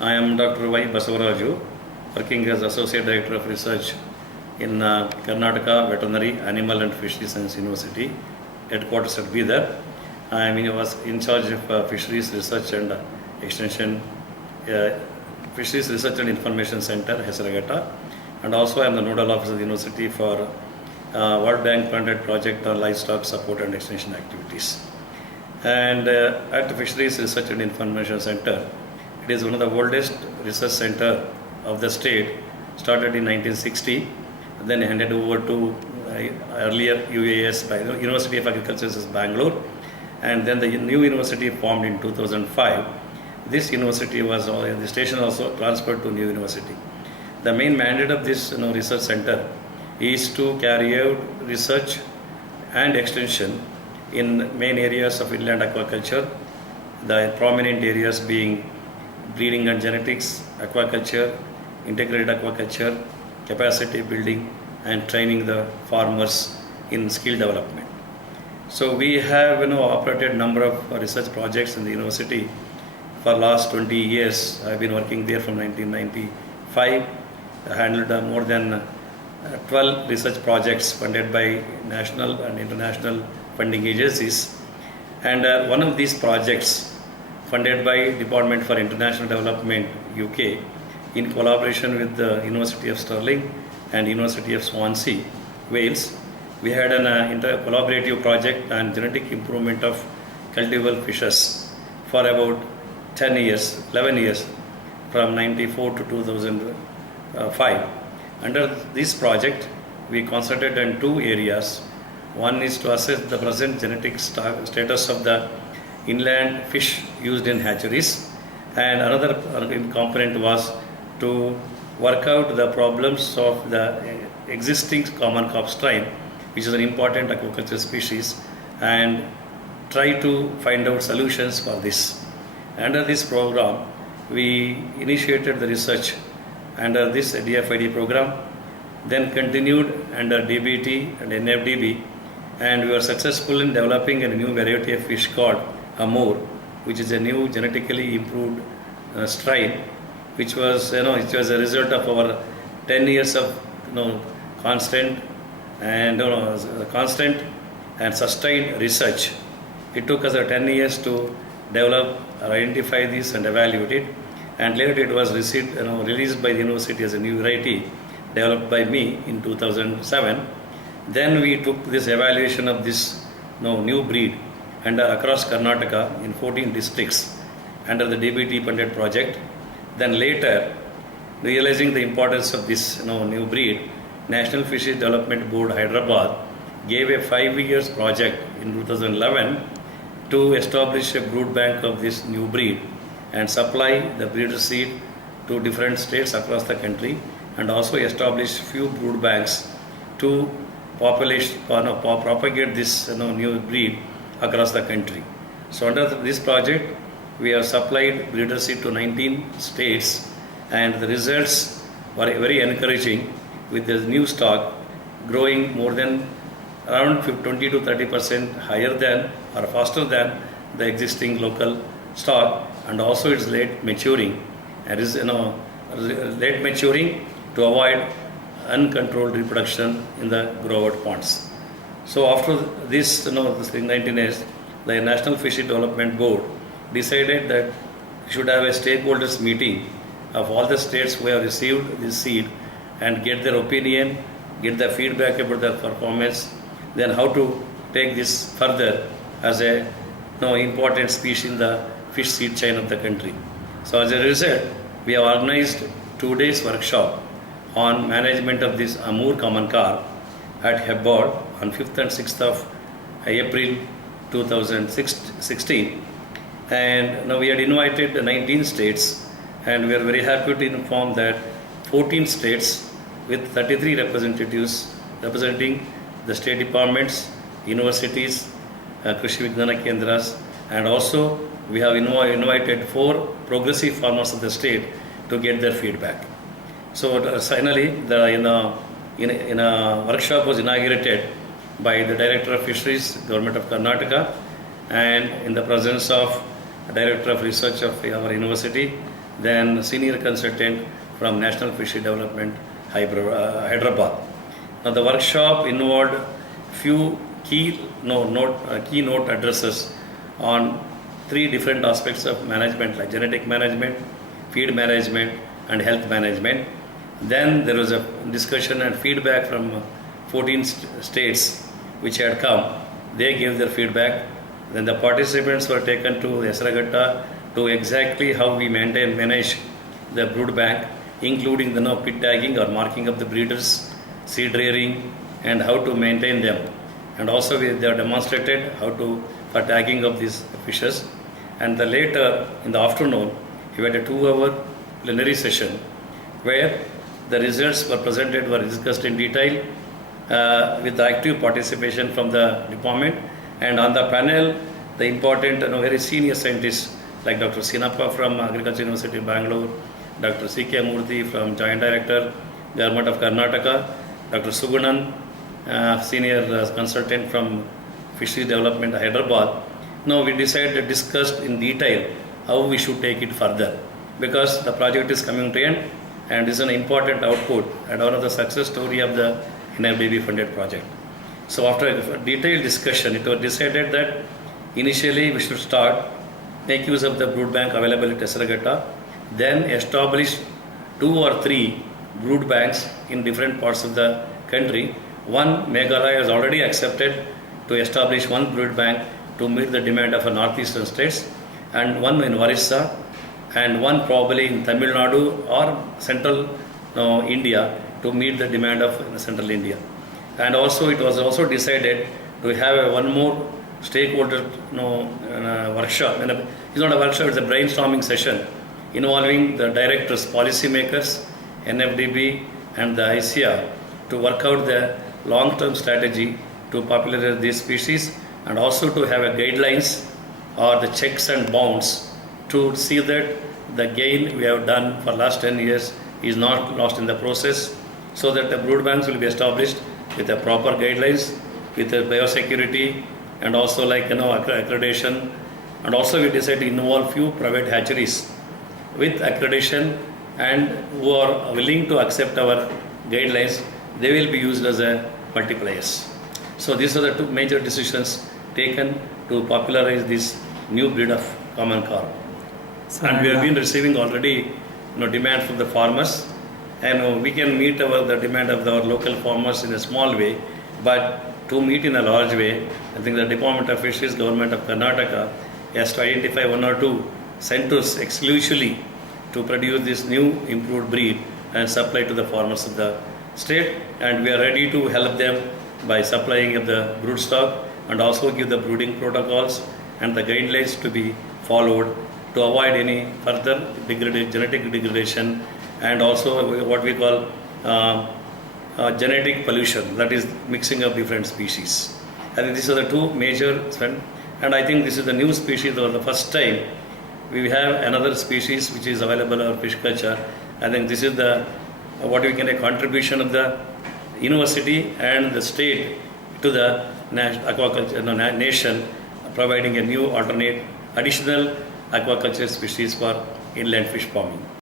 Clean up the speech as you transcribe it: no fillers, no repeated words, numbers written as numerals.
I am Dr. Y. Basavaraju, working as Associate Director of Research in Karnataka Veterinary Animal and Fisheries Science University, headquarters at Bidar. I was in charge of Fisheries Research and Extension, Fisheries Research and Information Center, Hesaragata, and also I am the Nodal Officer of the University for World Bank funded project on livestock support and extension activities. And at the Fisheries Research and Information Center, it is one of the oldest research center of the state, started in 1960, then handed over to earlier UAS by the University of Agriculture, Bangalore, and then the new university formed in 2005. This university was, the station also transferred to new university. The main mandate of this research center is to carry out research and extension in main areas of inland aquaculture, the prominent areas being breeding and genetics, aquaculture, integrated aquaculture, capacity building, and training the farmers in skill development. So we have operated number of research projects in the university for last 20 years. I've been working there from 1995. I handled more than 12 research projects funded by national and international funding agencies. And one of these projects funded by Department for International Development, UK, in collaboration with the University of Stirling and University of Swansea, Wales. We had an collaborative project on genetic improvement of cultivable fishes for about 11 years, from 94 to 2005. Under this project, we concentrated on two areas. One is to assess the present genetic status of the inland fish used in hatcheries, and another component was to work out the problems of the existing common carp strain, which is an important aquaculture species, and try to find out solutions for this. Under this program, we initiated the research under this DFID program, then continued under DBT and NFDB, and we were successful in developing a new variety of fish called Amur, which is a new genetically improved strain, which was a result of our 10 years of constant and sustained research. It took us 10 years to develop or identify this and evaluate it, and later it was released by the university as a new variety developed by me in 2007. Then we took this evaluation of this new breed and across Karnataka in 14 districts under the DBT funded project. Then later, realizing the importance of this new breed, National Fisheries Development Board Hyderabad gave a 5 years project in 2011 to establish a brood bank of this new breed and supply the breeder seed to different states across the country, and also establish few brood banks to propagate this new breed across the country. So under this project, we have supplied breeder seed to 19 states, and the results were very encouraging, with the new stock growing more than around 20 to 30% higher than or faster than the existing local stock, and also it's late maturing, and is late maturing to avoid uncontrolled reproduction in the grow-out ponds. So after this, this in 19 years, the National Fishery Development Board decided that we should have a stakeholders meeting of all the states who have received this seed and get their opinion, get their feedback about their performance, then how to take this further as a important species in the fish seed chain of the country. So as a result, we have organized 2 days workshop on management of this Amur common carp at Hebbard on 5th and 6th of April 2016. And now we had invited 19 states, and we are very happy to inform that 14 states with 33 representatives representing the state departments, universities, Krishi Vignana Kendras, and also we have invited 4 progressive farmers of the state to get their feedback. So finally, in a workshop was inaugurated by the Director of Fisheries, Government of Karnataka, and in the presence of Director of Research of our university, then senior consultant from National Fishery Development, Hyderabad. Now the workshop involved few keynote addresses on three different aspects of management like genetic management, feed management and health management. Then there was a discussion and feedback from 14 states which had come. They gave their feedback. Then the participants were taken to Esragatta to exactly how we manage the brood bank, including the pit tagging or marking of the breeders, seed rearing, and how to maintain them. And also they have demonstrated how to for tagging of these fishes. And later in the afternoon, we had a 2-hour plenary session where the results were presented, were discussed in detail with the active participation from the department. And on the panel, the important very senior scientists like Dr. Sinappa from Agriculture University, Bangalore, Dr. C.K. Murthy from Joint Director, Government of Karnataka, Dr. Sugunan, senior consultant from Fisheries Development, Hyderabad. Now we decided, discussed in detail how we should take it further, because the project is coming to end and is an important output and one of the success story of the NFDB funded project. So after a detailed discussion, it was decided that initially we should start, make use of the brood bank available at Esragatta, then establish 2 or 3 brood banks in different parts of the country. One, Meghalaya has already accepted to establish one brood bank to meet the demand of northeastern states, and one in Orissa, and one probably in Tamil Nadu or central India to meet the demand of central India. And also it was also decided to have one more stakeholder workshop. It's not a workshop, it's a brainstorming session involving the directors, policymakers, NFDB and the ICR to work out the long-term strategy to popularize these species, and also to have a guidelines or the checks and bounds to see that the gain we have done for last 10 years is not lost in the process, so that the brood banks will be established with a proper guidelines, with the biosecurity and also accreditation. And also we decided to involve few private hatcheries with accreditation and who are willing to accept our guidelines. They will be used as a multipliers. So these are the 2 major decisions taken to popularize this new breed of common carp. And we have been receiving already demand from the farmers, and we can meet the demand of our local farmers in a small way, but to meet in a large way, I think the Department of Fisheries, Government of Karnataka has to identify 1 or 2 centers exclusively to produce this new improved breed and supply to the farmers of the state, and we are ready to help them by supplying of the brood stock and also give the brooding protocols and the guidelines to be followed to avoid any further genetic degradation, and also what we call genetic pollution, that is mixing of different species. I think these are the 2 major, and I think this is the new species for the first time. We have another species which is available in fish culture. I think this is the what we can a contribution of the university and the state to the aquaculture nation, providing a new alternate additional aquaculture species for inland fish farming.